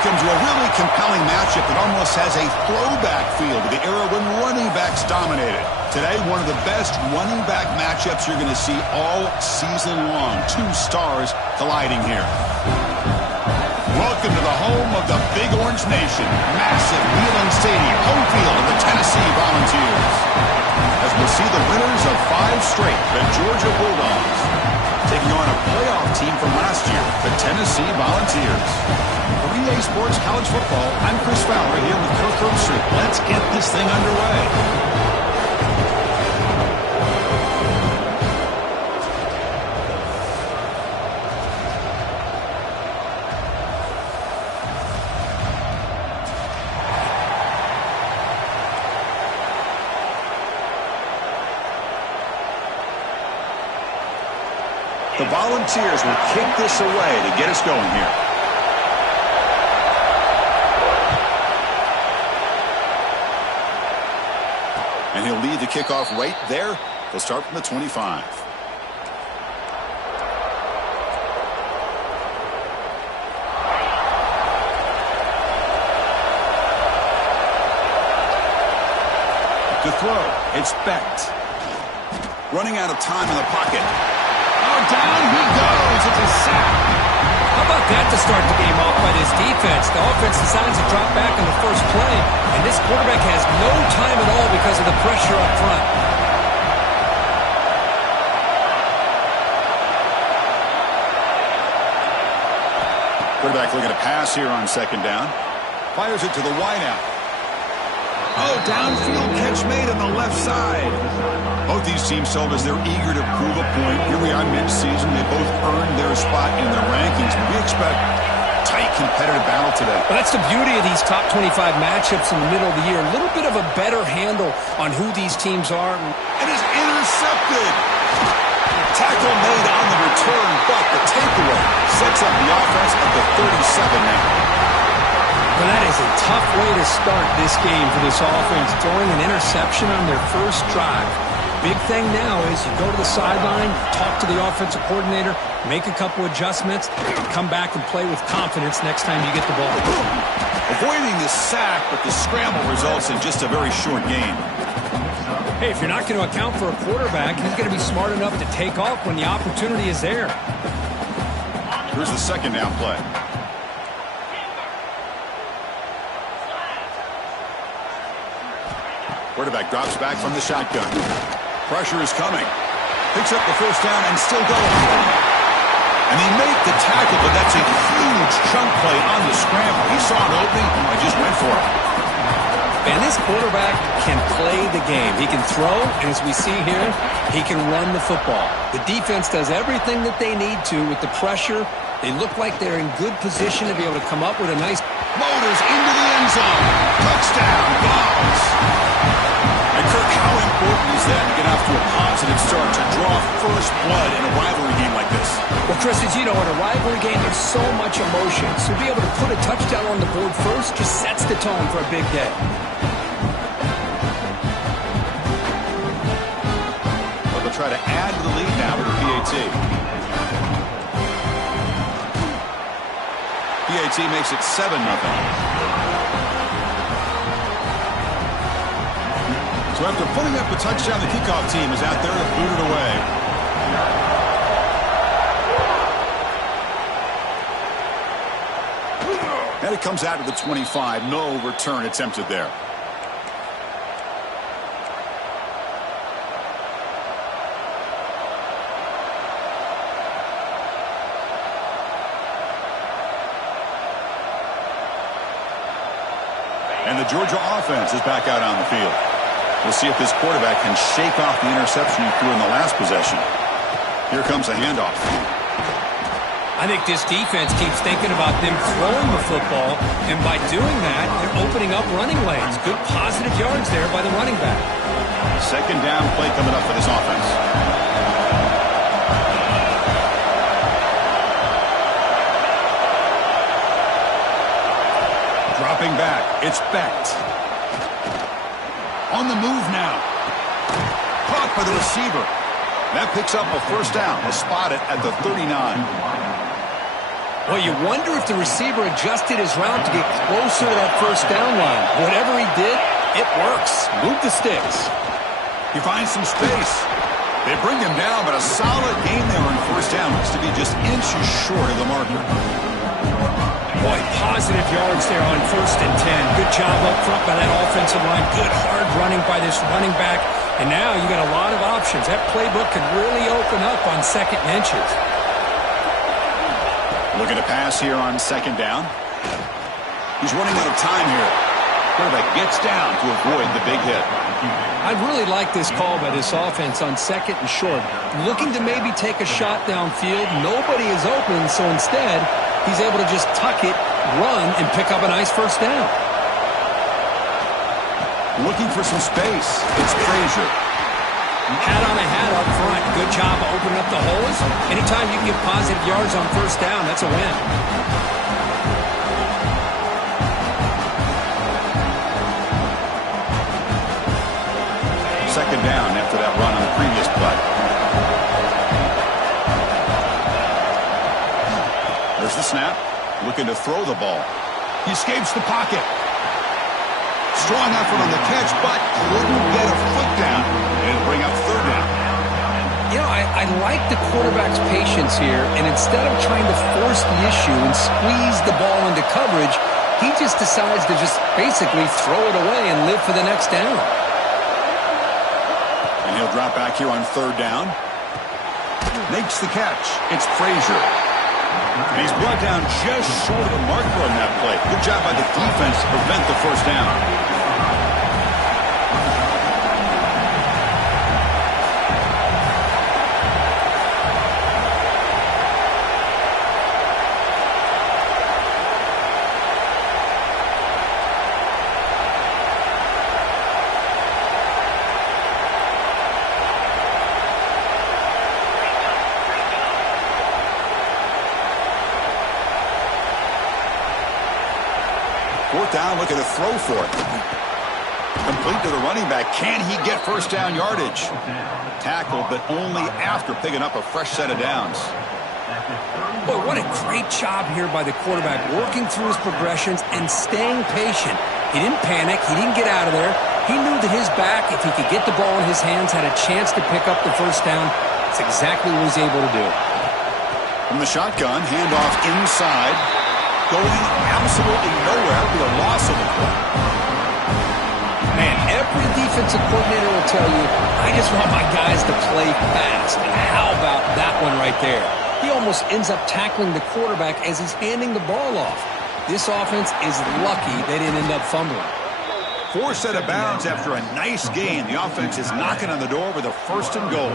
Welcome to a really compelling matchup that almost has a throwback feel to the era when running backs dominated. Today, one of the best running back matchups you're going to see all season long. Two stars colliding here. Welcome to the home of the Big Orange Nation. Massive Neyland Stadium, home field of the Tennessee Volunteers. As we'll see the winners of 5 straight, the Georgia Bulldogs, taking on a playoff team from last year, the Tennessee Volunteers. For EA Sports College Football, I'm Chris Fowler here with Kirk Herbstreit. Let's get this thing underway. The Volunteers will kick this away to get us going here. And he'll lead the kickoff right there. He'll start from the 25. To throw, it's Becht. Running out of time in the pocket. Down he goes. It's a sack. How about that to start the game off by this defense? The offense decides to drop back on the first play, and this quarterback has no time at all because of the pressure up front. Quarterback looking to pass here on second down. Fires it to the wideout. Oh, downfield catch made on the left side. Both these teams told us they're eager to prove a point. Here we are mid-season. They both earned their spot in the rankings. But we expect tight competitive battle today. Well, that's the beauty of these top 25 matchups in the middle of the year. A little bit of a better handle on who these teams are. It is intercepted. Tackle made on the return, but the takeaway sets up the offense at the 37 now. Well, that is a tough way to start this game for this offense, throwing an interception on their first drive. Big thing now is you go to the sideline, talk to the offensive coordinator, make a couple adjustments, come back and play with confidence next time you get the ball. Avoiding the sack, but the scramble results in just a very short gain. Hey, if you're not going to account for a quarterback, he's going to be smart enough to take off when the opportunity is there. Here's the second down play. Quarterback drops back from the shotgun. Pressure is coming. Picks up the first down and still going. And they make the tackle, but that's a huge chunk play on the scramble. He saw an opening and just went for it. And this quarterback can play the game. He can throw, and as we see here, he can run the football. The defense does everything that they need to with the pressure. They look like they're in good position to be able to come up with a nice... Motors into the end zone. Touchdown, Dogs. And Kirk, how important is that to get off to a positive start to draw first blood in a rivalry game like this? Well, Chris, as you know, in a rivalry game, there's so much emotion. So to be able to put a touchdown on the board first just sets the tone for a big day. But they'll try to add to the lead now with a PAT. PAT makes it 7-0. So after putting up the touchdown, the kickoff team is out there to boot it away. And it comes out to the 25. No return attempted there. And the Georgia offense is back out on the field. We'll see if this quarterback can shake off the interception he threw in the last possession. Here comes a handoff. I think this defense keeps thinking about them throwing the football, and by doing that, they're opening up running lanes. Good positive yards there by the running back. Second down play coming up for this offense. Dropping back, it's Becht. On the move now. Caught by the receiver. That picks up a first down. They'll spot it at the 39. Well, you wonder if the receiver adjusted his route to get closer to that first down line. Whatever he did, it works. Move the sticks. He finds some space. They bring him down, but a solid gain there on first down. Looks to be just inches short of the marker. Boy, positive yards there on 1st and 10. Good job up front by that offensive line. Good hard running by this running back. And now you got a lot of options. That playbook could really open up on 2nd and inches. Looking to pass here on 2nd down. He's running out of time here. Quarterback gets down to avoid the big hit. I really like this call by this offense on 2nd and short. Looking to maybe take a shot downfield. Nobody is open, so instead, he's able to just tuck it, run, and pick up a nice first down. Looking for some space. It's Frazier. Hat on a hat up front. Good job opening up the holes. Anytime you can get positive yards on first down, that's a win. 2nd down after that run on the previous play. There's the snap. Looking to throw the ball. He escapes the pocket. Strong effort on the catch, but couldn't get a foot down. And bring up 3rd down. You know, I like the quarterback's patience here, and instead of trying to force the issue and squeeze the ball into coverage, he just decides to just basically throw it away and live for the next down. And he'll drop back here on 3rd down. Makes the catch. It's Frazier. And he's brought down just short of the marker on that play. Good job by the defense to prevent the first down. Down, looking to throw for it. Complete to the running back. Can he get first down yardage? Tackled, but only after picking up a fresh set of downs. Boy, what a great job here by the quarterback, working through his progressions and staying patient. He didn't panic. He didn't get out of there. He knew that his back, if he could get the ball in his hands, had a chance to pick up the first down. That's exactly what he's able to do. From the shotgun, handoff inside. Going absolutely nowhere. That'll be a loss of the play. Man, every defensive coordinator will tell you, I just want my guys to play fast. And how about that one right there? He almost ends up tackling the quarterback as he's handing the ball off. This offense is lucky they didn't end up fumbling. 4 set of bounds after a nice gain. The offense is knocking on the door with a 1st and goal.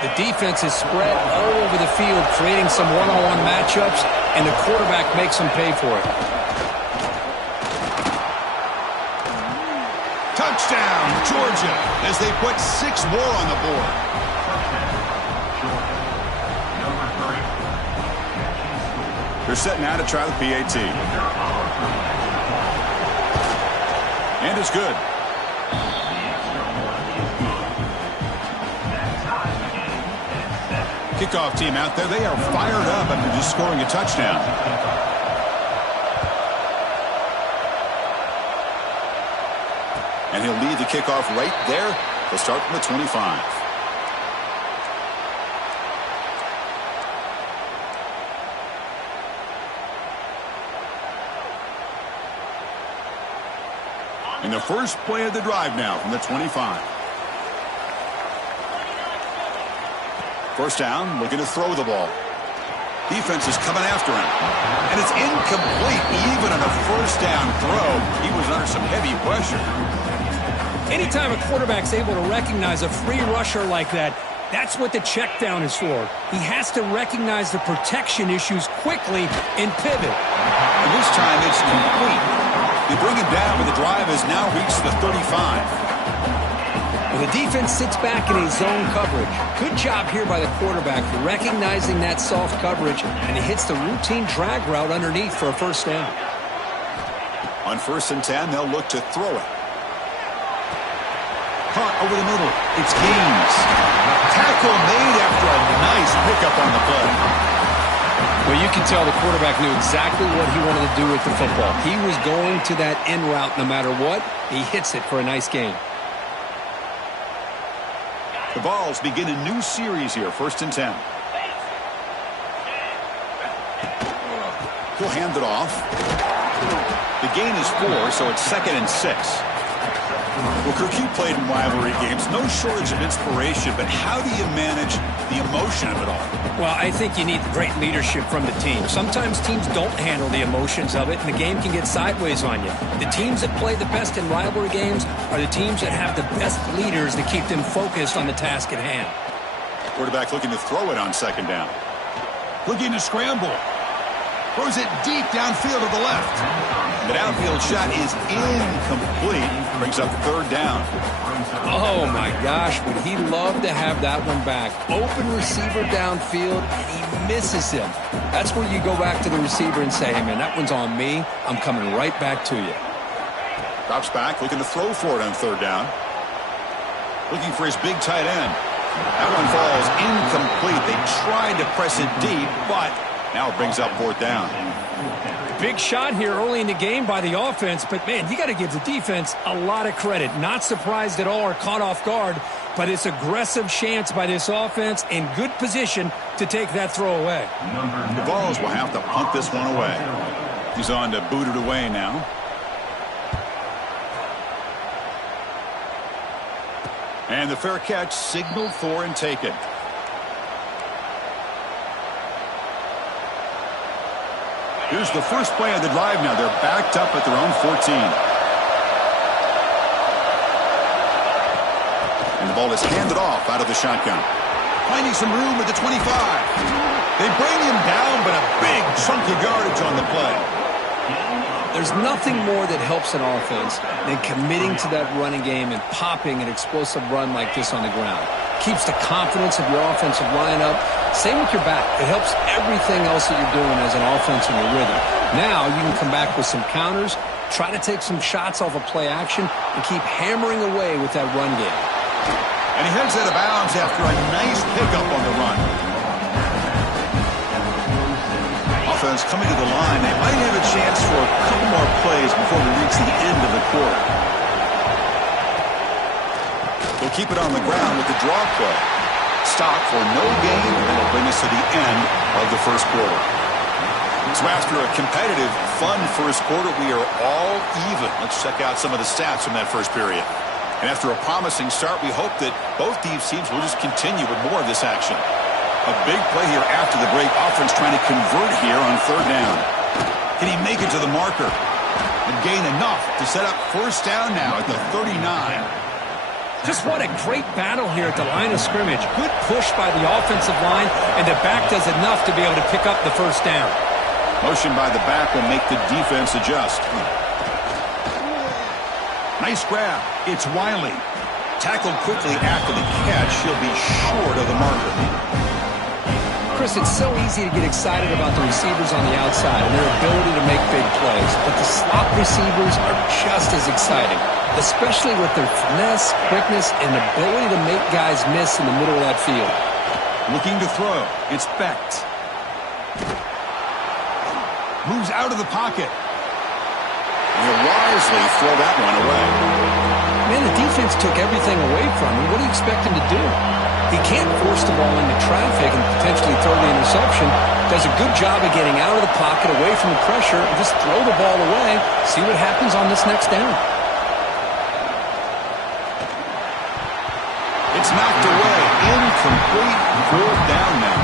The defense is spread all over the field, creating some one-on-one matchups, and the quarterback makes them pay for it. Touchdown, Georgia, as they put 6 more on the board. They're set now to try the PAT. And it's good. Kickoff team out there. They are fired up after just scoring a touchdown. And he'll lead the kickoff right there. They'll start from the 25. And the first play of the drive now from the 25. First down, looking to throw the ball. Defense is coming after him. And it's incomplete. Even on a first down throw, he was under some heavy pressure. Anytime a quarterback's able to recognize a free rusher like that, that's what the check down is for. He has to recognize the protection issues quickly and pivot. And this time it's complete. They bring him down, but the drive has now reached the 35. Well, the defense sits back in a zone coverage. Good job here by the quarterback recognizing that soft coverage, and he hits the routine drag route underneath for a first down. On 1st and 10, they'll look to throw it. Caught over the middle. It's Gaines. Tackle made after a nice pickup on the play. Well, you can tell the quarterback knew exactly what he wanted to do with the football. He was going to that in route no matter what. He hits it for a nice gain. The Vols begin a new series here, 1st and 10. He'll hand it off. The gain is 4, so it's 2nd and 6. Well, Kirk, you played in rivalry games. No shortage of inspiration, but how do you manage the emotion of it all? Well, I think you need great leadership from the team. Sometimes teams don't handle the emotions of it, and the game can get sideways on you. The teams that play the best in rivalry games are the teams that have the best leaders to keep them focused on the task at hand. Quarterback looking to throw it on 2nd down. Looking to scramble. Throws it deep downfield to the left. The downfield shot is incomplete. Brings up 3rd down. Oh, my gosh, would he love to have that one back. Open receiver downfield, and he misses him. That's where you go back to the receiver and say, hey, man, that one's on me. I'm coming right back to you. Drops back, looking to throw for it on 3rd down. Looking for his big tight end. That one falls incomplete. They tried to press it deep, but now it brings up 4th down. Big shot here early in the game by the offense, but, man, you got to give the defense a lot of credit. Not surprised at all or caught off guard, but it's aggressive chance by this offense in good position to take that throw away. The Vols will have to punt this one away. He's on to boot it away now. And the fair catch signaled for and taken. Here's the first play of the drive now. They're backed up at their own 14. And the ball is handed off out of the shotgun. Finding some room at the 25. They bring him down, but a big chunk of yardage on the play. There's nothing more that helps an offense than committing to that running game and popping an explosive run like this on the ground. Keeps the confidence of your offensive lineup. Same with your back. It helps everything else that you're doing as an offense in your rhythm. Now you can come back with some counters, try to take some shots off of play action, and keep hammering away with that run game. And he heads out of bounds after a nice pickup on the run. Offense coming to the line. They might have a chance for a couple more plays before we reach the end of the quarter. They'll keep it on the ground with the draw play. Stop for no gain, and that'll bring us to the end of the first quarter. So after a competitive, fun first quarter, we are all even. Let's check out some of the stats from that first period. And after a promising start, we hope that both these teams will just continue with more of this action. A big play here after the break. Offense trying to convert here on 3rd down. Can he make it to the marker? And gain enough to set up 1st down now at the 39. Just what a great battle here at the line of scrimmage. Good push by the offensive line, and the back does enough to be able to pick up the 1st down. Motion by the back will make the defense adjust. Nice grab. It's Wiley. Tackled quickly after the catch. He'll be short of the marker. Chris, it's so easy to get excited about the receivers on the outside and their ability to make big plays, but the slot receivers are just as exciting, especially with their finesse, quickness, and ability to make guys miss in the middle of that field. Looking to throw. It's Becht. Moves out of the pocket. He'll wisely throw that one away. Man, the defense took everything away from him. What do you expect him to do? He can't force the ball into traffic and potentially throw the interception. Does a good job of getting out of the pocket, away from the pressure, and just throw the ball away. See what happens on this next down. It's knocked away. Incomplete. 4th down now.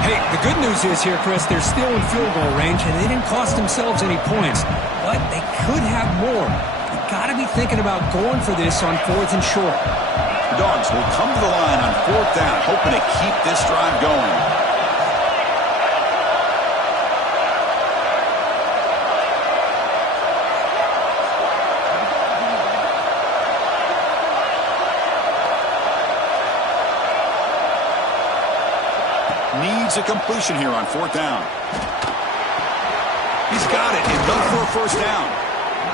Hey, the good news is here, Chris, they're still in field goal range, and they didn't cost themselves any points. But they could have more. You got to be thinking about going for this on 4th and short. The Dogs will come to the line on 4th down, hoping to keep this drive going. Needs a completion here on 4th down. He's got it. Enough for a 1st down.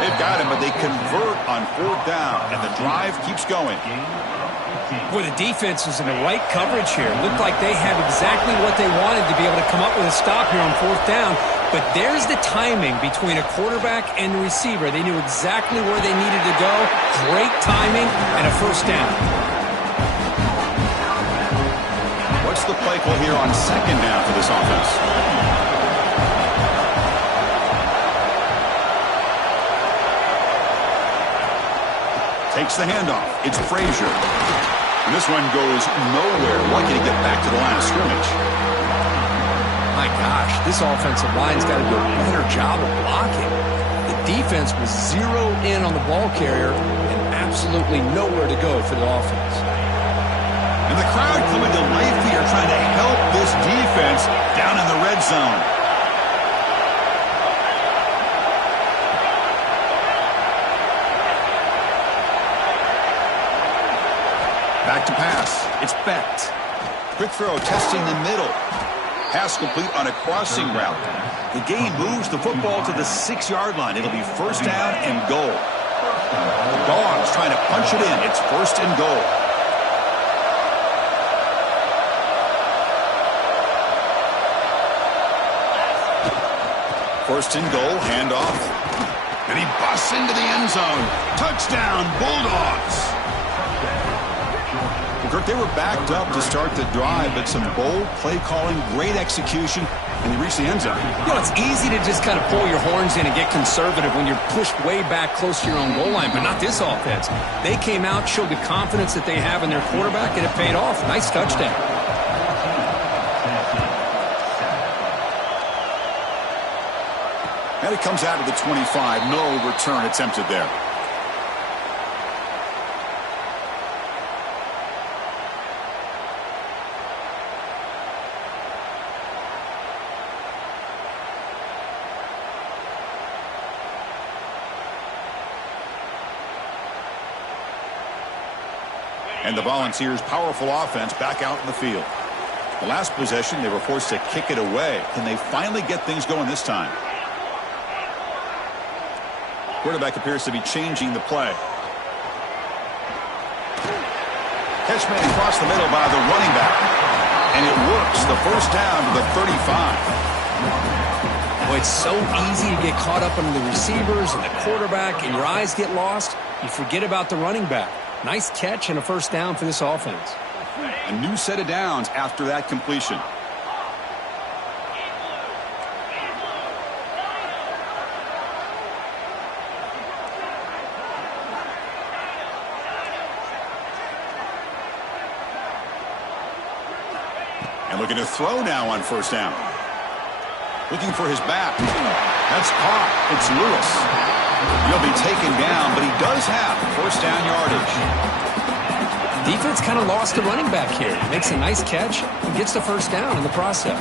They've got him, but they convert on 4th down, and the drive keeps going. Boy, the defense was in the right coverage here. Looked like they had exactly what they wanted to be able to come up with a stop here on 4th down. But there's the timing between a quarterback and the receiver. They knew exactly where they needed to go. Great timing and a 1st down. What's the play call here on 2nd down for this offense? Takes the handoff. It's Frazier. And this one goes nowhere. Lucky to get back to the line of scrimmage. My gosh, this offensive line's got to do a better job of blocking. The defense was zeroed in on the ball carrier and absolutely nowhere to go for the offense. And the crowd coming to life here, trying to help this defense down in the red zone. Back to pass. It's Becht. Quick throw, testing the middle. Pass complete on a crossing route. The game moves the football to the 6-yard line. It'll be 1st down and goal. The Dogs trying to punch it in. It's 1st and goal. First and goal, handoff. And he busts into the end zone. Touchdown, Bulldogs. Well, Kirk, they were backed up to start the drive, but some bold play calling, great execution, and they reached the end zone. You know, it's easy to just kind of pull your horns in and get conservative when you're pushed way back close to your own goal line, but not this offense. They came out, showed the confidence that they have in their quarterback, and it paid off. Nice touchdown. And it comes out of the 25. No return attempted there. And the Volunteers' powerful offense back out in the field. The last possession, they were forced to kick it away. Can they finally get things going this time? Quarterback appears to be changing the play. Catch made across the middle by the running back. And it works. The 1st down to the 35. Boy, it's so easy to get caught up on the receivers and the quarterback, and your eyes get lost. You forget about the running back. Nice catch and a 1st down for this offense. A new set of downs after that completion. And looking to throw now on 1st down. Looking for his back. That's caught. It's Lewis. He'll be taken down, but he does have 1st down yardage. Defense kind of lost the running back here. Makes a nice catch and gets the 1st down in the process.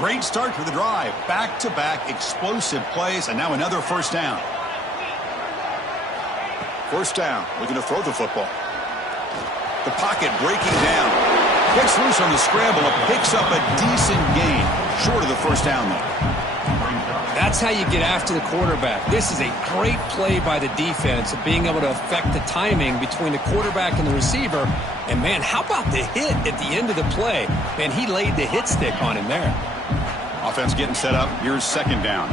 Great start to the drive. Back-to-back explosive plays, and now another 1st down. 1st down, looking to throw the football. The pocket breaking down. Gets loose on the scramble and picks up a decent gain. Short of the 1st down, though. That's how you get after the quarterback. This is a great play by the defense of being able to affect the timing between the quarterback and the receiver. And, man, how about the hit at the end of the play? Man, he laid the hit stick on him there. Offense getting set up. Here's 2nd down.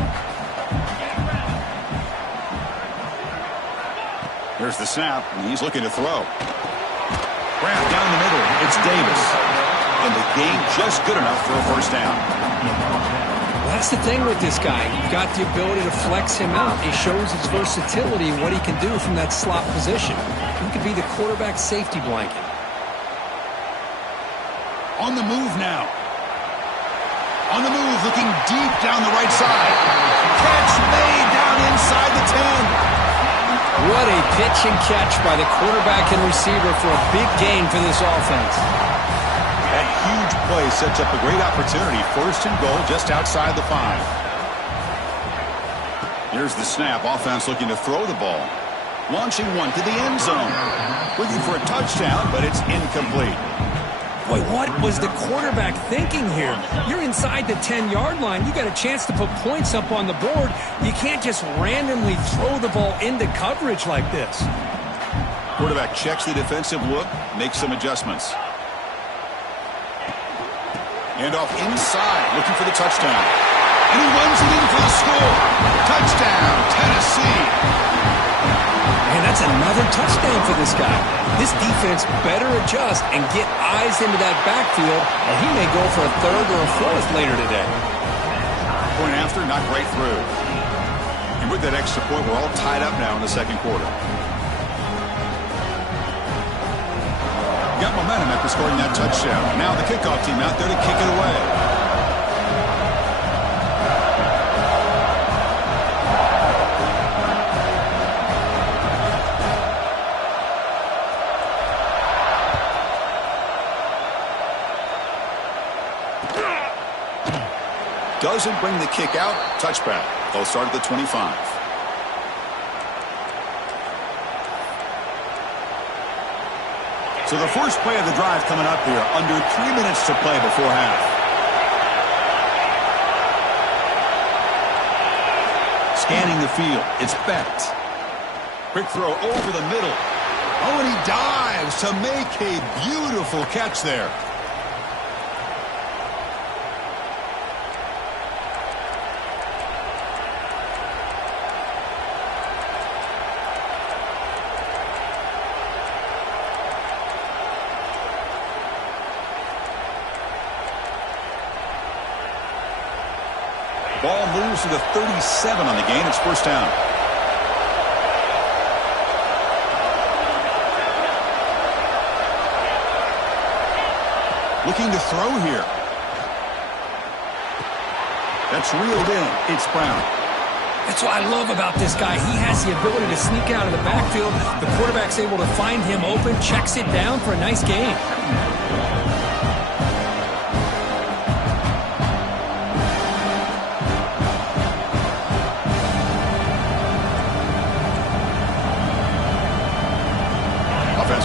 Here's the snap, and he's looking to throw. Grab down the middle. It's Davis. And the game just good enough for a 1st down. That's the thing with this guy. You've got the ability to flex him out. He shows his versatility and what he can do from that slot position. He could be the quarterback safety blanket. On the move now. On the move, looking deep down the right side. Catch made down inside the 10. What a pitch and catch by the quarterback and receiver for a big gain for this offense. That huge play sets up a great opportunity. 1st and goal just outside the 5. Here's the snap. Offense looking to throw the ball. Launching one to the end zone. Looking for a touchdown, but it's incomplete. Boy, what was the quarterback thinking here? You're inside the 10-yard line. You got a chance to put points up on the board. You can't just randomly throw the ball into coverage like this. Quarterback checks the defensive look, makes some adjustments. And off inside, looking for the touchdown. And he runs it in for the score. Touchdown, Tennessee. And that's another touchdown for this guy. This defense better adjust and get eyes into that backfield, or he may go for a third or a fourth later today. Point after, knocked right through. And with that extra point, we're all tied up now in the second quarter. Got momentum after scoring that touchdown. Now the kickoff team out there to kick it away. Doesn't bring the kick out. Touchback. They'll start at the 25. So the first play of the drive coming up here. Under 3 minutes to play before half. Scanning the field. It's Becht. Quick throw over the middle. Oh, and he dives to make a beautiful catch there. Ball moves to the 37 on the gain. It's first down. Looking to throw here. That's reeled in. It's Brown. That's what I love about this guy. He has the ability to sneak out of the backfield. The quarterback's able to find him open, checks it down for a nice gain.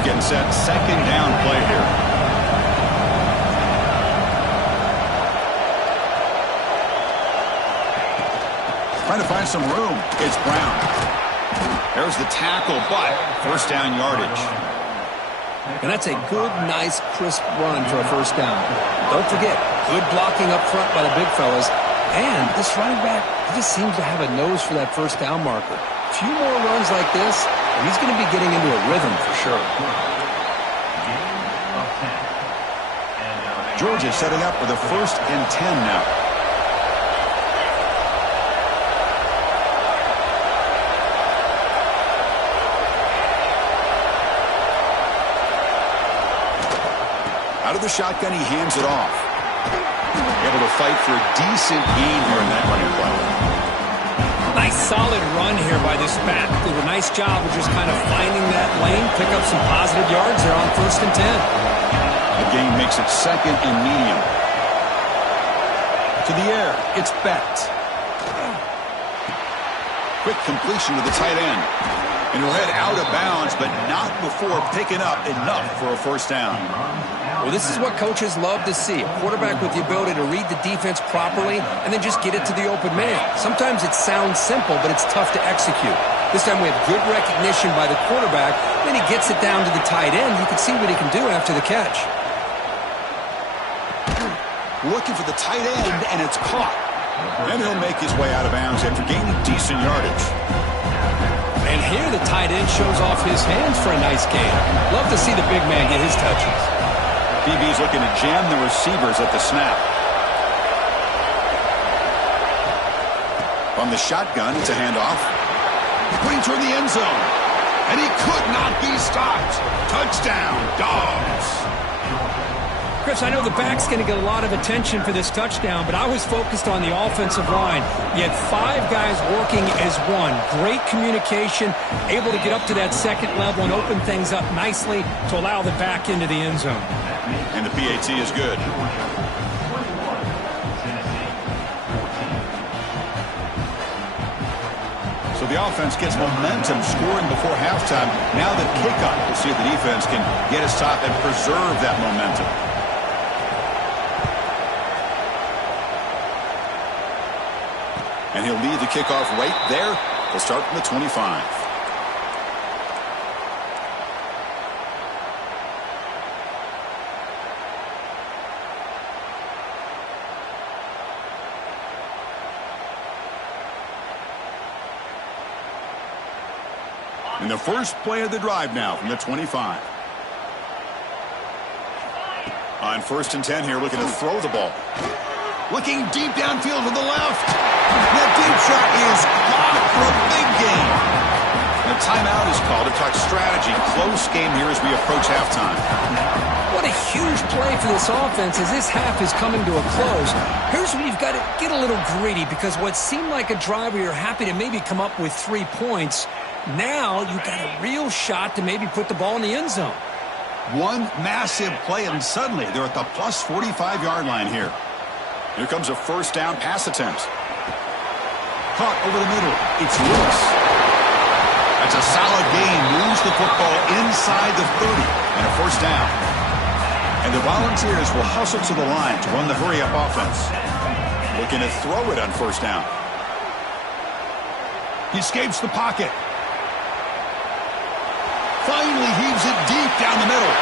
Getting set, second down play here. Trying to find some room. It's Brown. There's the tackle, but first down yardage. And that's a good, nice, crisp run for a first down. Don't forget, good blocking up front by the big fellas. And this running back, he just seems to have a nose for that first down marker. A few more runs like this, and he's going to be getting into a rhythm for sure. Georgia setting up with a 1st and 10 now. Out of the shotgun, he hands it off. Able to fight for a decent gain here in that running play. Nice solid run here by this back. Did a nice job of just kind of finding that lane, pick up some positive yards there on 1st and 10. The gain makes it 2nd and medium. To the air, it's Becht. Quick completion to the tight end. And he'll head out of bounds, but not before picking up enough for a first down. Well, this is what coaches love to see. A quarterback with the ability to read the defense properly and then just get it to the open man. Sometimes it sounds simple, but it's tough to execute. This time we have good recognition by the quarterback. Then he gets it down to the tight end. You can see what he can do after the catch. Looking for the tight end, and it's caught. And he'll make his way out of bounds after gaining decent yardage. And here the tight end shows off his hands for a nice gain. Love to see the big man get his touches. DB's looking to jam the receivers at the snap. On the shotgun, it's a handoff. Putting toward the end zone. And he could not be stopped. Touchdown, Dogs. Chris, I know the back's going to get a lot of attention for this touchdown, but I was focused on the offensive line. You had 5 guys working as one. Great communication, able to get up to that second level and open things up nicely to allow the back into the end zone. And the PAT is good. So the offense gets momentum scoring before halftime. Now the kickoff. We'll see if the defense can get his top and preserve that momentum. And he'll lead the kickoff right there. They'll start from the 25. And the first play of the drive now from the 25. On 1st and 10 here, looking to throw the ball. Looking deep downfield to the left. That deep shot is caught for a big gain. The timeout is called to talk strategy. Close game here as we approach halftime. What a huge play for this offense as this half is coming to a close. Here's where you've got to get a little greedy, because what seemed like a drive where you're happy to maybe come up with 3 points, now you've got a real shot to maybe put the ball in the end zone. One massive play, and suddenly they're at the plus 45-yard line here. Here comes a first down pass attempt. Caught over the middle. It's loose. That's a solid gain. Moves the football inside the 30 and a first down. And the Volunteers will hustle to the line to run the hurry-up offense. Looking to throw it on first down. He escapes the pocket. Finally heaves it deep down the middle.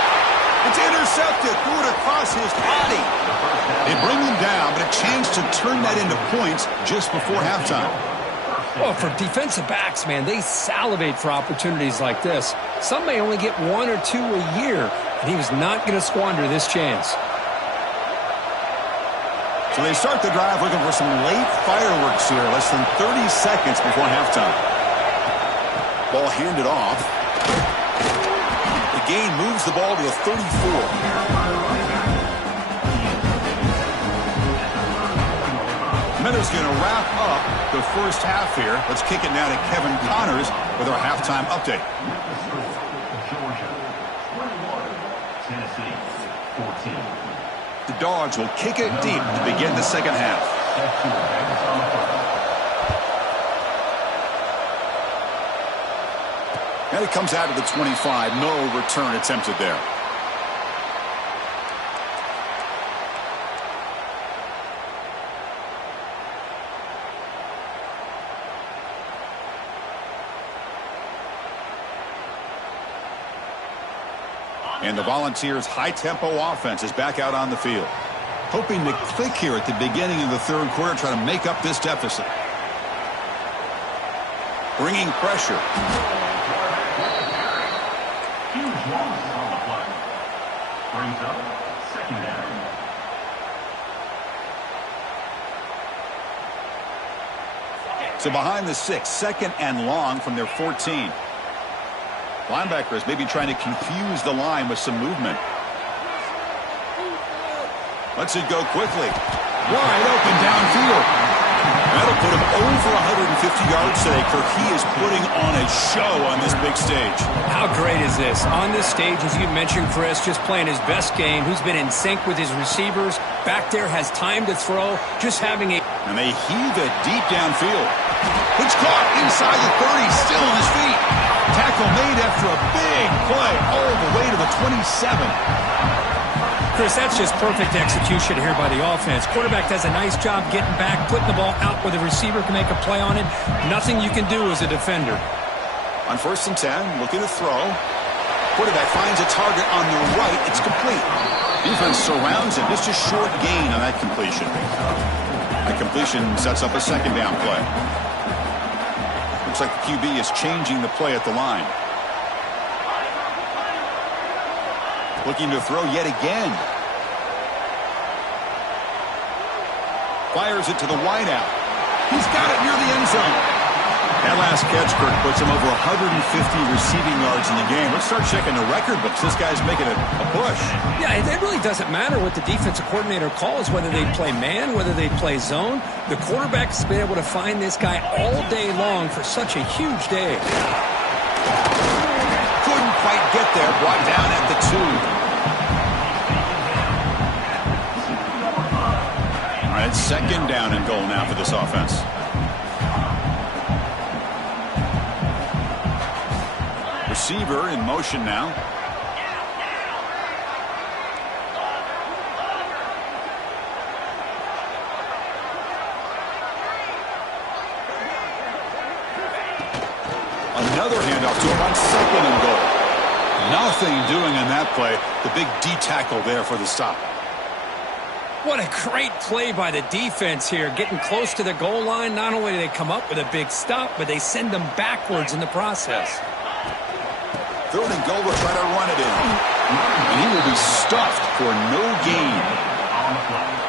It's intercepted. Threw it across his body. They bring him down, but a chance to turn that into points just before halftime. Well, for defensive backs, man, they salivate for opportunities like this. Some may only get 1 or 2 a year, and he was not going to squander this chance. So they start the drive looking for some late fireworks here, less than 30 seconds before halftime. Ball handed off. The gain moves the ball to the 34. Minutes going to wrap up the first half here. Let's kick it now to Kevin Connors with our halftime update. Georgia 21, Tennessee 14. The Dogs will kick it deep to begin the second half. And it comes out of the 25. No return attempted there. And the Volunteers' high-tempo offense is back out on the field. Hoping to click here at the beginning of the third quarter, try to make up this deficit. Bringing pressure. Huge loss on the play. Brings up second down. So behind the 6, second and long from their 14. Linebackers maybe trying to confuse the line with some movement. Lets it go quickly. Wide open downfield. That'll put him over 150 yards today. Kirk, he is putting on a show on this big stage. How great is this? On this stage, as you mentioned, Chris, just playing his best game. He's been in sync with his receivers. Back there, has time to throw. Just having a... And they heave it deep downfield. It's caught inside the 30, still on his feet. Tackle made after a big play all the way to the 27. Chris, that's just perfect execution here by the offense. Quarterback does a nice job getting back, putting the ball out where the receiver can make a play on it. Nothing you can do as a defender. On 1st and 10, looking to throw. Quarterback finds a target on the right. It's complete. Defense surrounds him. Just a short gain on that completion. That completion sets up a second down play. Looks like the QB is changing the play at the line. Looking to throw yet again. Fires it to the wideout. He's got it near the end zone. That last catch, Kirk, puts him over 150 receiving yards in the game. Let's start checking the record books. This guy's making a push. Yeah, it really doesn't matter what the defensive coordinator calls, whether they play man, whether they play zone. The quarterback's been able to find this guy all day long for such a huge day. Couldn't quite get there. Brought down at the 2. All right, second down and goal now for this offense. Receiver in motion now. Another handoff to him on second and goal. Nothing doing on that play. The big D tackle there for the stop. What a great play by the defense here. Getting close to the goal line, not only do they come up with a big stop, but they send them backwards in the process. Third and goal, will try to run it in. And he will be stuffed for no gain.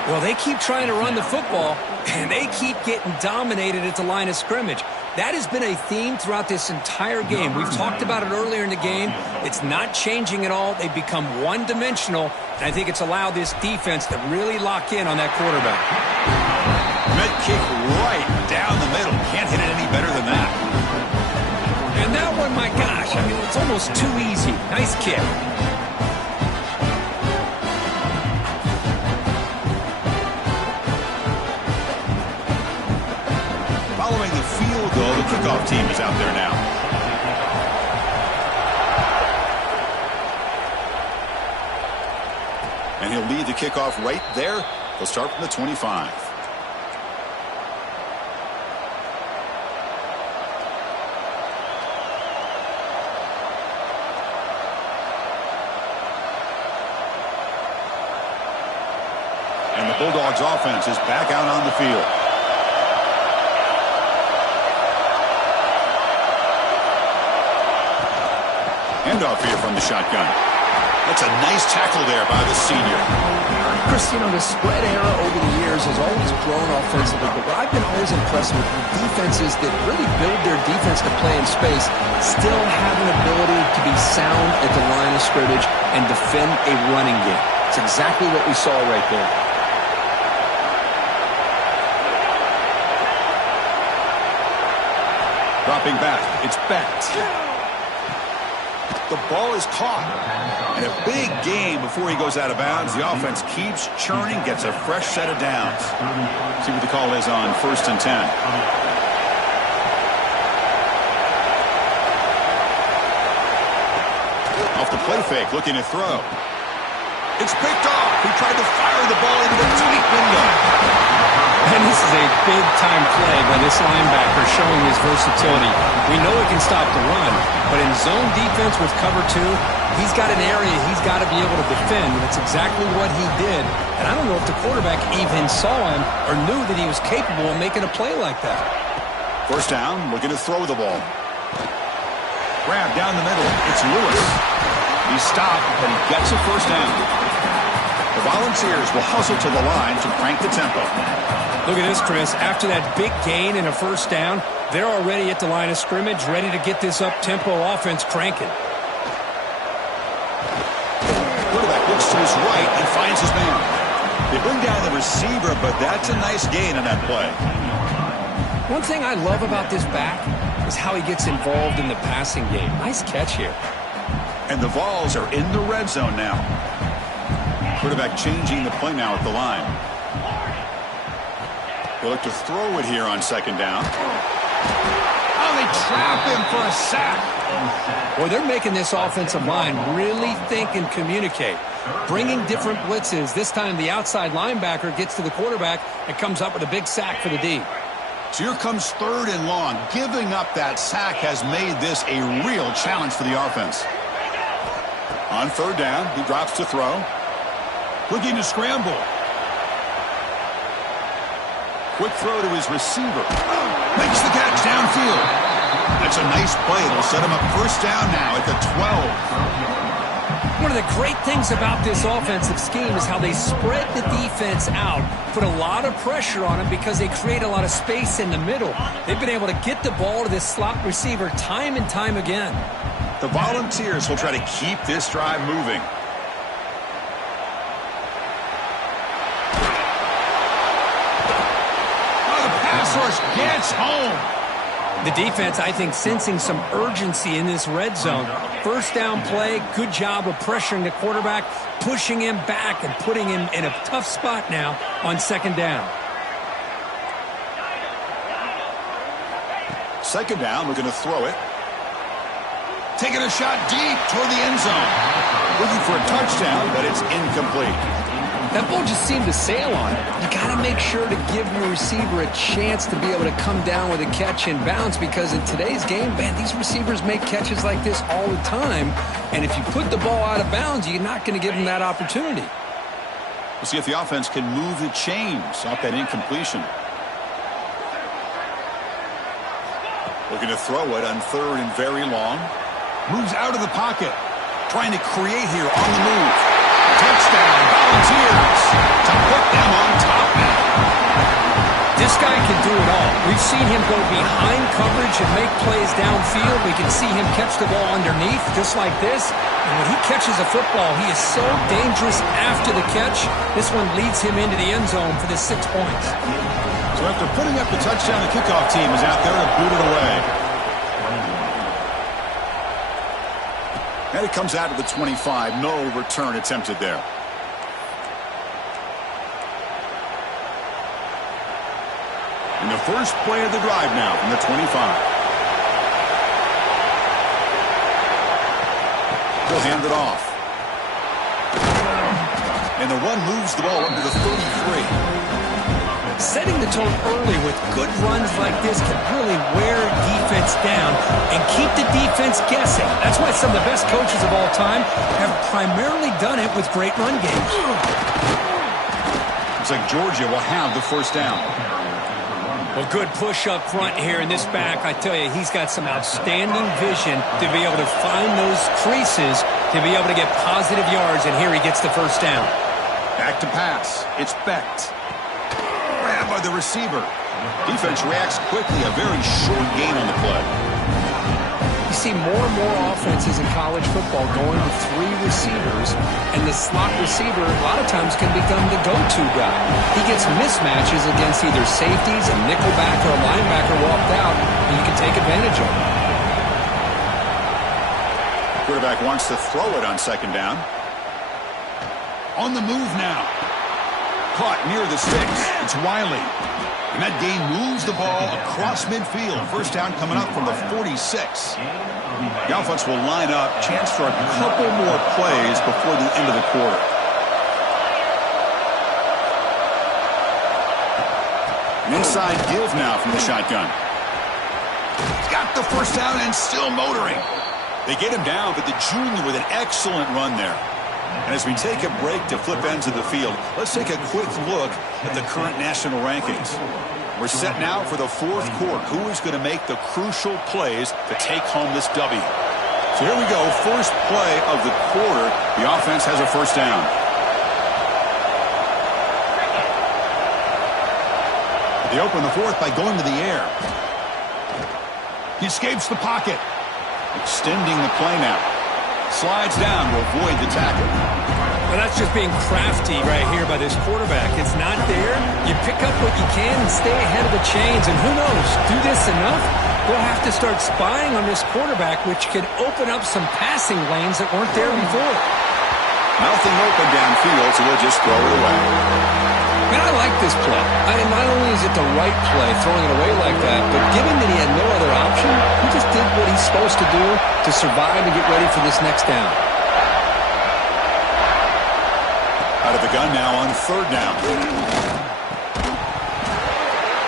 Well, they keep trying to run the football, and they keep getting dominated at the line of scrimmage. That has been a theme throughout this entire game. We've talked about it earlier in the game. It's not changing at all. They've become one-dimensional, and I think it's allowed this defense to really lock in on that quarterback. Mid kick right down the middle. Can't hit it any better than that. And that one, my gosh, I mean, it's almost too easy. Nice kick. Following the field goal, the kickoff team is out there now. And he'll lead the kickoff right there. They'll start from the 25. And the Bulldogs offense is back out on the field. Handoff here from the shotgun. That's a nice tackle there by the senior. Chris, you know, the spread era over the years has always grown offensively, but I've been always impressed with defenses that really build their defense to play in space, still have an ability to be sound at the line of scrimmage and defend a running game. It's exactly what we saw right there. Dropping back. It's Beck. The ball is caught. And a big game before he goes out of bounds. The offense keeps churning, gets a fresh set of downs. See what the call is on 1st and 10. Off the play fake, looking to throw. It's picked off. He tried to fire the ball into the tight window. And this is a big-time play by this linebacker showing his versatility. We know he can stop the run, but in zone defense with cover 2, he's got an area he's got to be able to defend. That's exactly what he did. And I don't know if the quarterback even saw him or knew that he was capable of making a play like that. First down, looking to throw the ball. Grab down the middle. It's Lewis. He stopped, but he gets a first down. The Volunteers will hustle to the line to crank the tempo. Look at this, Chris. After that big gain and a first down, they're already at the line of scrimmage, ready to get this up-tempo offense cranking. Quarterback looks to his right and finds his man. They bring down the receiver, but that's a nice gain on that play. One thing I love about this back is how he gets involved in the passing game. Nice catch here. And the Vols are in the red zone now. Quarterback changing the play now at the line. They look to throw it here on second down. Oh, they trap him for a sack. Well, they're making this offensive line really think and communicate. Bringing different blitzes. This time the outside linebacker gets to the quarterback and comes up with a big sack for the D. So here comes 3rd and long. Giving up that sack has made this a real challenge for the offense. On 3rd down, he drops to throw. Looking to scramble. Quick throw to his receiver. Makes the catch downfield. That's a nice play. It'll set him up first down now at the 12. One of the great things about this offensive scheme is how they spread the defense out, put a lot of pressure on them because they create a lot of space in the middle. They've been able to get the ball to this slot receiver time and time again. The Volunteers will try to keep this drive moving. Gets home. The defense, I think, sensing some urgency in this red zone. First down play, good job of pressuring the quarterback, pushing him back and putting him in a tough spot now on second down. Second down, we're going to throw it. Taking a shot deep toward the end zone. Looking for a touchdown, but it's incomplete. That ball just seemed to sail on it. You got to make sure to give your receiver a chance to be able to come down with a catch and bounce, because in today's game, man, these receivers make catches like this all the time. And if you put the ball out of bounds, you're not going to give them that opportunity. We'll see if the offense can move the chains off that incompletion. Looking to throw it on 3rd and very long. Moves out of the pocket. Trying to create here on the move. Touchdown, Volunteers, to put them on top now. This guy can do it all. We've seen him go behind coverage and make plays downfield. We can see him catch the ball underneath, just like this. And when he catches a football, he is so dangerous after the catch. This one leads him into the end zone for the 6 points. So after putting up the touchdown, the kickoff team is out there to boot it away. And it comes out of the 25. No return attempted there. And the first play of the drive now from the 25. He'll hand it off. And the run moves the ball up to the 33. Setting the tone early with good runs like this can really wear defense down and keep the defense guessing. That's why some of the best coaches of all time have primarily done it with great run games. Looks like Georgia will have the first down. Well, good push up front here in this back. I tell you, he's got some outstanding vision to be able to find those creases, to be able to get positive yards, and here he gets the first down. Back to pass. It's Becht. Grabbed by the receiver. Defense reacts quickly. A very short gain on the play. You see more and more offenses in college football going with 3 receivers, and the slot receiver a lot of times can become the go-to guy. He gets mismatches against either safeties, a nickelback, or a linebacker walked out, and you can take advantage of it. Quarterback wants to throw it on second down. On the move now. Caught near the sticks. It's Wiley. And that gain moves the ball across midfield. First down coming up from the 46. The offense will line up. Chance for a couple more plays before the end of the quarter. An inside give now from the shotgun. He's got the first down and still motoring. They get him down, but the junior with an excellent run there. And as we take a break to flip ends of the field, let's take a quick look at the current national rankings. We're set now for the fourth quarter. Who is going to make the crucial plays to take home this W? So here we go. First play of the quarter. The offense has a first down. They open the fourth by going to the air. He escapes the pocket. Extending the play now. Slides down to avoid the tackle. Well, that's just being crafty right here by this quarterback. It's not there. You pick up what you can and stay ahead of the chains. And who knows, do this enough, we'll have to start spying on this quarterback, which could open up some passing lanes that weren't there before. Nothing open downfield, so we'll just throw it away. Man, I like this play. I mean, not only is it the right play, throwing it away like that, but given that he had no other option, he just did what he's supposed to do to survive and get ready for this next down. Out of the gun now on third down.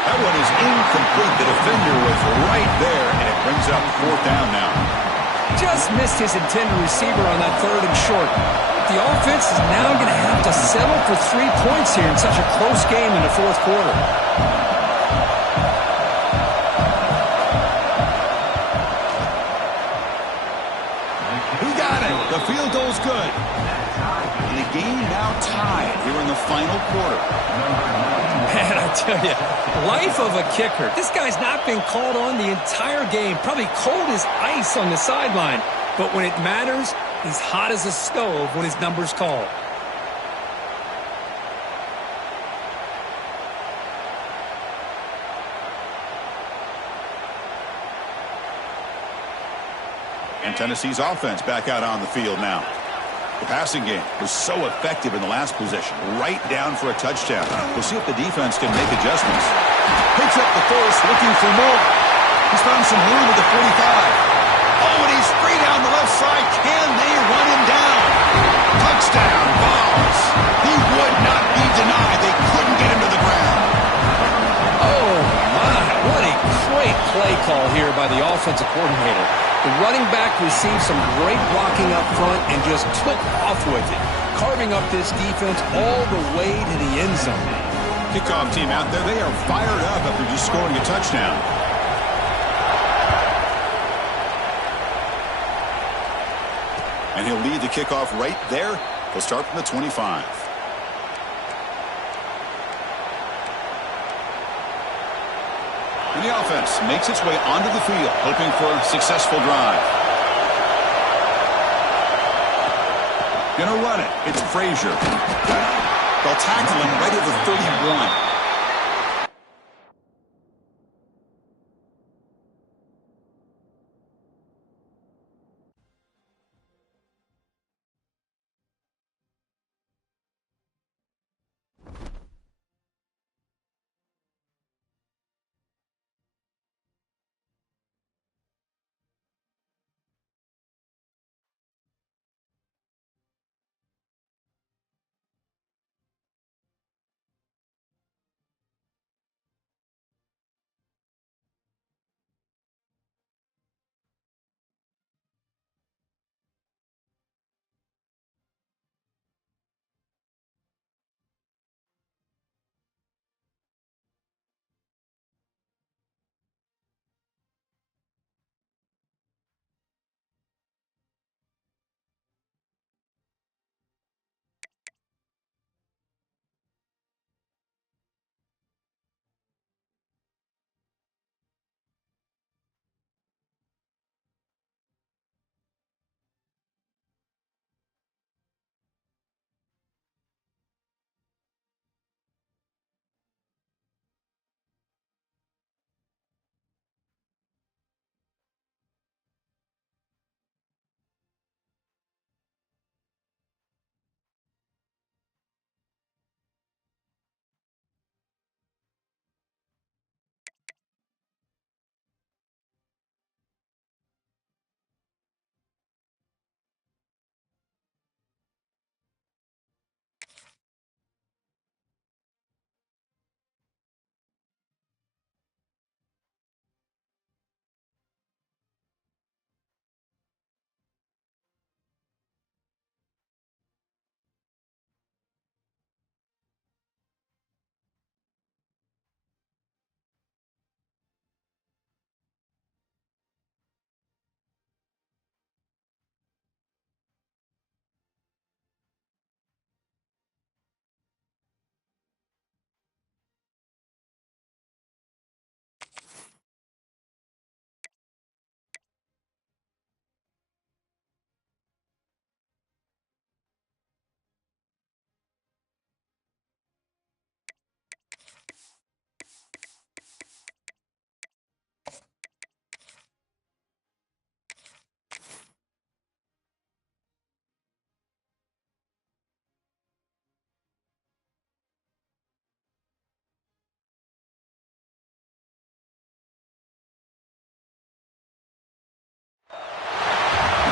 That one is incomplete. The defender was right there, and it brings up fourth down now. Just missed his intended receiver on that third and short. The offense is now going to have to settle for 3 points here in such a close game in the fourth quarter. He got it. The field goal's good. And the game now tied here in the final quarter. Man, I tell you, life of a kicker. This guy's not been called on the entire game. Probably cold as ice on the sideline. But when it matters, he's hot as a stove when his number's called. And Tennessee's offense back out on the field now. The passing game was so effective in the last possession. Right down for a touchdown. We'll see if the defense can make adjustments. Picks up the first, looking for more. He's found some room at the 45. Oh, and he's free down the left side. Can they run him down? Touchdown, Vols. He would not be denied. They couldn't get him to the ground. Oh, my. What a great play call here by the offensive coordinator. The running back received some great blocking up front and just took off with it, carving up this defense all the way to the end zone. Kickoff team out there. They are fired up after just scoring a touchdown. And he'll lead the kickoff right there. He'll start from the 25. And the offense makes its way onto the field, hoping for a successful drive. Gonna run it. It's Frazier. They'll tackle him right at the 31.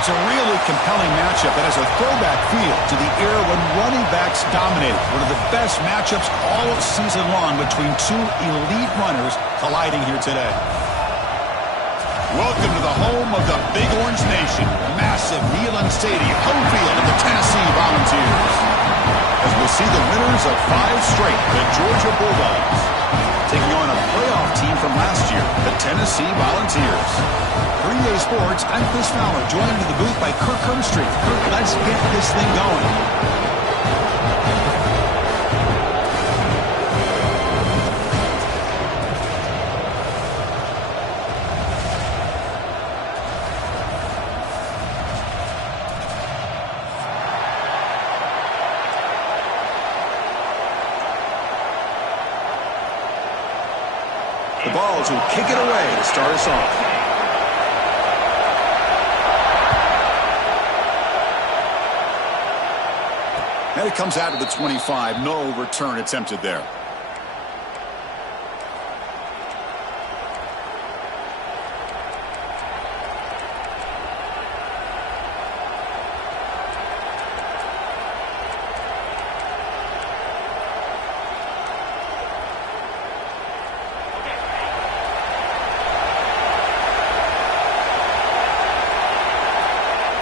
It's a really compelling matchup that has a throwback feel to the era when running backs dominated. One of the best matchups all season long between two elite runners colliding here today. Welcome to the home of the Big Orange Nation. Massive Neyland Stadium, home field of the Tennessee Volunteers. As we'll see the winners of 5 straight, the Georgia Bulldogs, taking on a playoff team from last year, the Tennessee Volunteers. For EA Sports, I'm Chris Fowler, joined in the booth by Kirk Hermstreet. Kirk, let's get this thing going. The Balls will kick it away to start us off. And it comes out to the 25. No return attempted there.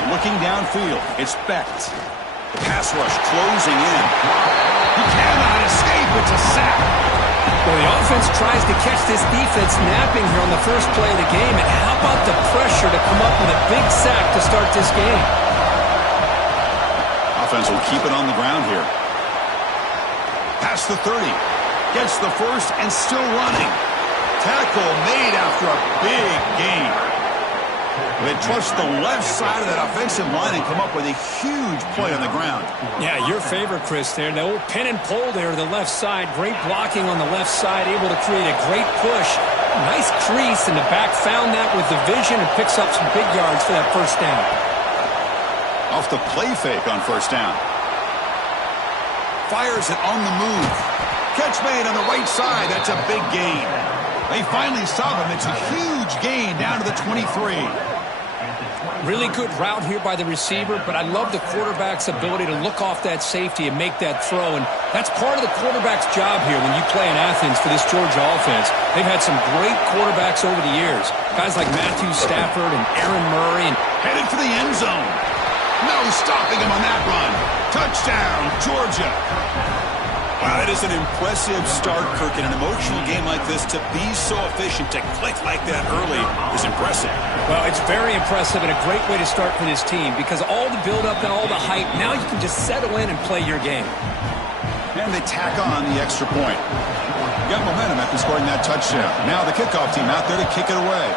Looking downfield, it's Becht. The pass rush closing in. He cannot escape. It's a sack. Well, the offense tries to catch this defense napping here on the first play of the game. And how about the pressure to come up with a big sack to start this game? offense will keep it on the ground here. Past the 30. Gets the first and still running. Tackle made after a big gain. They trust the left side of that offensive line and come up with a huge play on the ground. Yeah, your favorite, Chris, there. The old pin and pull there to the left side. Great blocking on the left side, able to create a great push. Nice crease, and the back found that with the vision and picks up some big yards for that first down. Off the play fake on first down. Fires it on the move. Catch made on the right side. That's a big gain. They finally stop him. It's a huge gain down to the 23. Really good route here by the receiver, but I love the quarterback's ability to look off that safety and make that throw. And that's part of the quarterback's job here when you play in Athens for this Georgia offense. They've had some great quarterbacks over the years. Guys like Matthew Stafford and Aaron Murray. And headed for the end zone. No stopping him on that run. Touchdown, Georgia. Wow, that is an impressive start, Kirk. In an emotional game like this, to be so efficient, to click like that early is impressive. Well, it's very impressive and a great way to start for this team because all the build-up and all the hype, now you can just settle in and play your game. And they tack on the extra point. Got momentum after scoring that touchdown. Now the kickoff team out there to kick it away.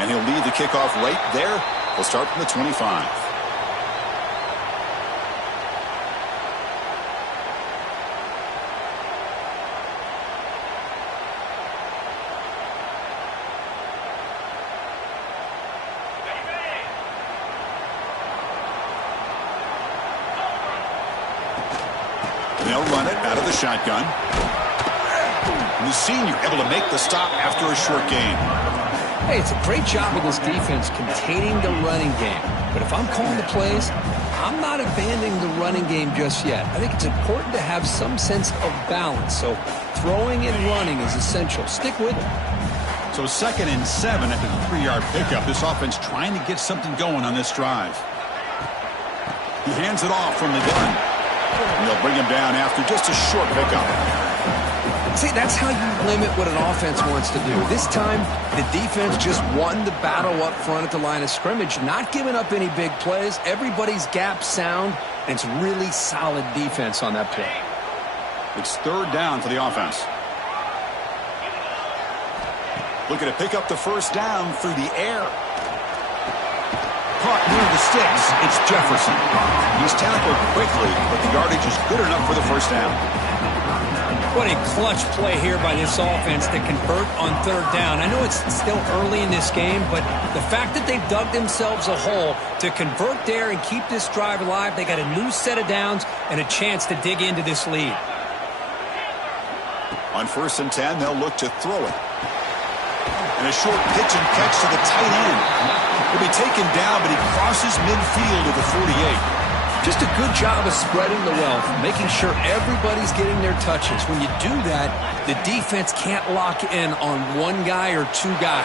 And he'll lead the kickoff right there. We'll start from the 25. They'll run it out of the shotgun. And the senior able to make the stop after a short gain. Hey, it's a great job of this defense containing the running game. But if I'm calling the plays, I'm not abandoning the running game just yet. I think it's important to have some sense of balance. So throwing and running is essential. Stick with it. So 2nd and 7 after the 3-yard pickup. This offense trying to get something going on this drive. He hands it off from the gun. And they'll bring him down after just a short pickup. See, that's how you limit what an offense wants to do. This time, the defense just won the battle up front at the line of scrimmage, not giving up any big plays. Everybody's gap sound, and it's really solid defense on that play. It's 3rd down for the offense. Looking to pick up the first down through the air. Caught near the sticks. It's Jefferson. He's tackled quickly, but the yardage is good enough for the first down. What a clutch play here by this offense to convert on 3rd down. I know it's still early in this game, but the fact that they've dug themselves a hole to convert there and keep this drive alive, they got a new set of downs and a chance to dig into this lead. On 1st and 10, they'll look to throw it. And a short pitch and catch to the tight end. He'll be taken down, but he crosses midfield to the 48. Just a good job of spreading the wealth, making sure everybody's getting their touches. When you do that, the defense can't lock in on one guy or two guys.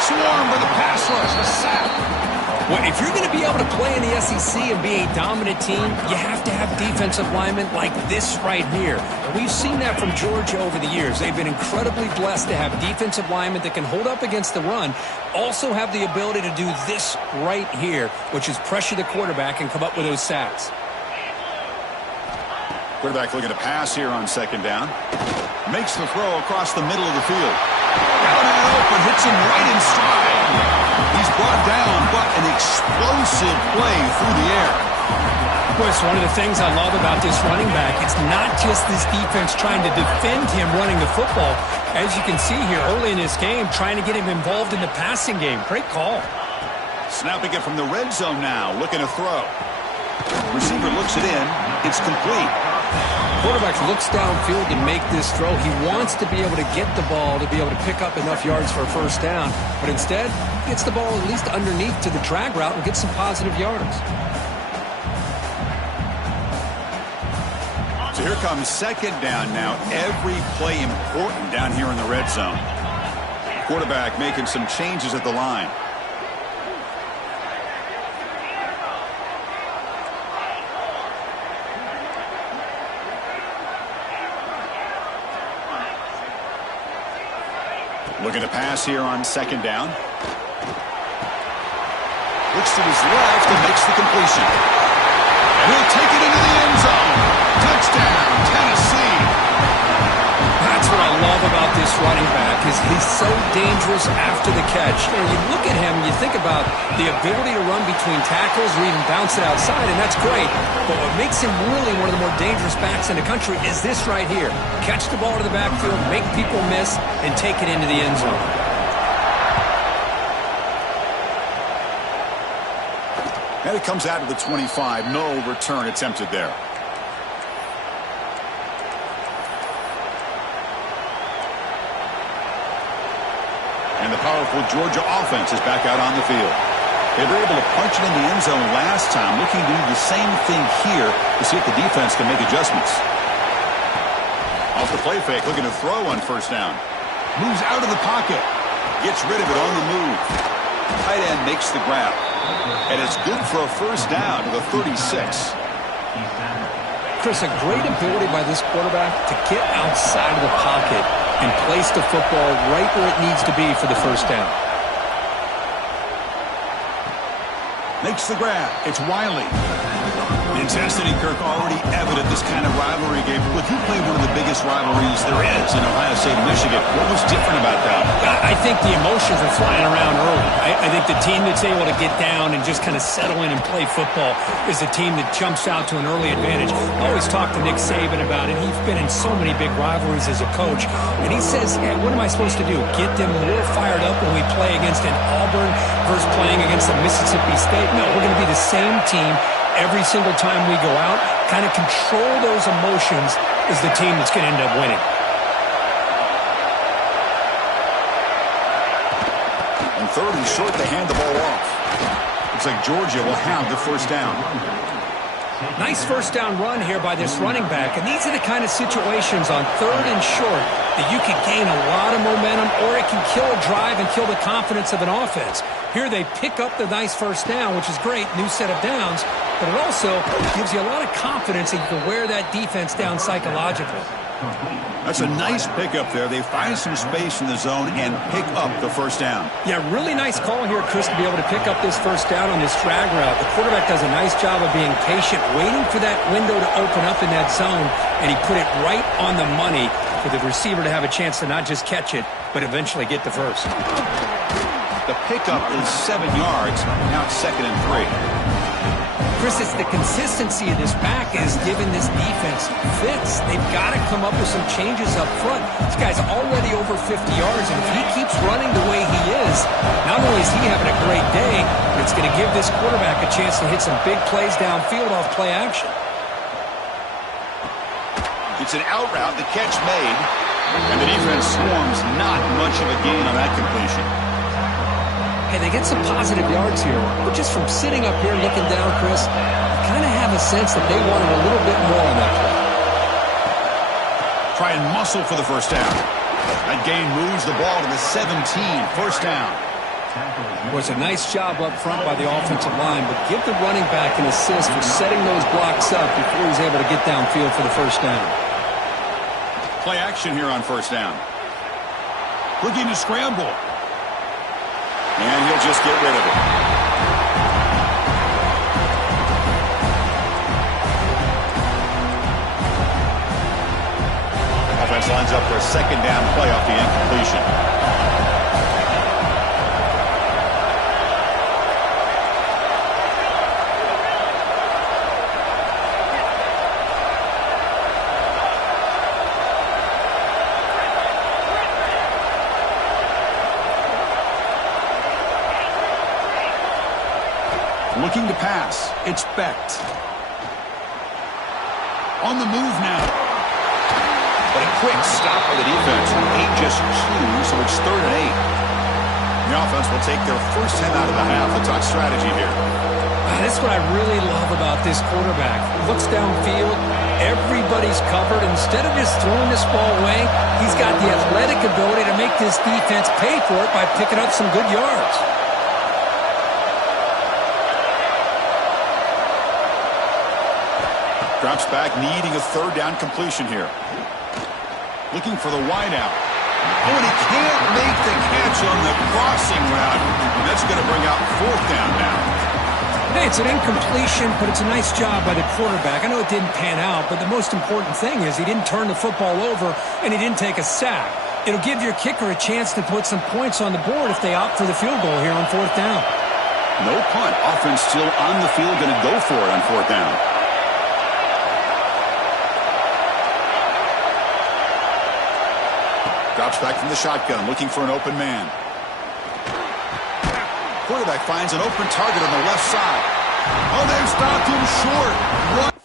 Swarm with a pass rush, a sack. Well, if you're going to be able to play in the SEC and be a dominant team, you have to have defensive linemen like this right here. And we've seen that from Georgia over the years. They've been incredibly blessed to have defensive linemen that can hold up against the run, also have the ability to do this right here, which is pressure the quarterback and come up with those sacks. Quarterback looking to pass here on 2nd down. Makes the throw across the middle of the field. Out and open, hits him right in stride. He's brought down, but an explosive play through the air. Of course, one of the things I love about this running back, it's not just this defense trying to defend him running the football. As you can see here early in this game, trying to get him involved in the passing game. Great call. Snapping it from the red zone now, looking to throw. Receiver looks it in. It's complete. Quarterback looks downfield to make this throw. He wants to be able to get the ball to be able to pick up enough yards for a first down. But instead, he gets the ball at least underneath to the drag route and gets some positive yards. So here comes 2nd down now. Every play important down here in the red zone. Quarterback making some changes at the line. Looking to pass here on 2nd down. Looks to his left and makes the completion. And he'll take it into the end zone. Touchdown, Tennessee. That's what I love about this running back is he's so dangerous after the catch. You know, you look at him, you think about the ability to run between tackles or even bounce it outside, and that's great. But what makes him really one of the more dangerous backs in the country is this right here. Catch the ball to the backfield, make people miss, and take it into the end zone. And it comes out of the 25. No return attempted there. And the powerful Georgia offense is back out on the field. They were able to punch it in the end zone last time, looking to do the same thing here to see if the defense can make adjustments. Off the play fake, looking to throw on first down. Moves out of the pocket. Gets rid of it on the move. Tight end makes the grab. And it's good for a first down to the 36. Chris, a great ability by this quarterback to get outside of the pocket and place the football right where it needs to be for the first down. Makes the grab. It's Wiley. The intensity, Kirk, already evident this kind of rivalry game. Look, you played one of the biggest rivalries there is in Ohio State and Michigan. What was different about that? I think the emotions are flying around early. I think the team that's able to get down and just kind of settle in and play football is the team that jumps out to an early advantage. I always talk to Nick Saban about it. He's been in so many big rivalries as a coach. And he says, hey, what am I supposed to do? Get them more fired up when we play against an Auburn versus playing against a Mississippi State? No, we're going to be the same team every single time we go out. Kind of control those emotions is the team that's going to end up winning. On third and short, they hand the ball off. Looks like Georgia will have the first down. Nice first down run here by this running back. And these are the kind of situations on third and short that you can gain a lot of momentum, or it can kill a drive and kill the confidence of an offense. Here they pick up the nice first down, which is great, new set of downs, but it also gives you a lot of confidence that you can wear that defense down psychologically. That's a nice pickup there. They find some space in the zone and pick up the first down. Yeah, really nice call here, Chris, to be able to pick up this first down on this drag route. The quarterback does a nice job of being patient, waiting for that window to open up in that zone, and he put it right on the money for the receiver to have a chance to not just catch it, but eventually get the first. The pickup is 7 yards. Now it's 2nd and 3. Chris, it's the consistency of this back is giving this defense fits. They've got to come up with some changes up front. This guy's already over 50 yards, and if he keeps running the way he is, not only is he having a great day, but it's going to give this quarterback a chance to hit some big plays downfield off play action. It's an out route, the catch made, and the defense swarms. Not much of a gain on that completion. Hey, they get some positive yards here, but just from sitting up here looking down, Chris, you kind of have a sense that they wanted a little bit more on that play. Try and muscle for the first down. That gain moves the ball to the 17, first down. It was a nice job up front by the offensive line, but give the running back an assist for setting those blocks up before he's able to get downfield for the first down. Play action here on first down. Looking to scramble. And he'll just get rid of it. Offense lines up for a second down play off the incompletion. Looking to pass. It's Becht. On the move now. But a quick stop by the defense. 8 just flew, so it's 3rd and 8. The offense will take their first 10 out of the half. The top strategy here. That's what I really love about this quarterback. Looks downfield. Everybody's covered. Instead of just throwing this ball away, he's got the athletic ability to make this defense pay for it by picking up some good yards. Drops back, needing a 3rd down completion here. Looking for the wideout. Oh, and he can't make the catch on the crossing route. And that's going to bring out 4th down now. Hey, it's an incompletion, but it's a nice job by the quarterback. I know it didn't pan out, but the most important thing is he didn't turn the football over and he didn't take a sack. It'll give your kicker a chance to put some points on the board if they opt for the field goal here on 4th down. No punt. Offense still on the field, going to go for it on 4th down. Drops back from the shotgun, looking for an open man. Quarterback finds an open target on the left side. Oh, they've stopped him short. What?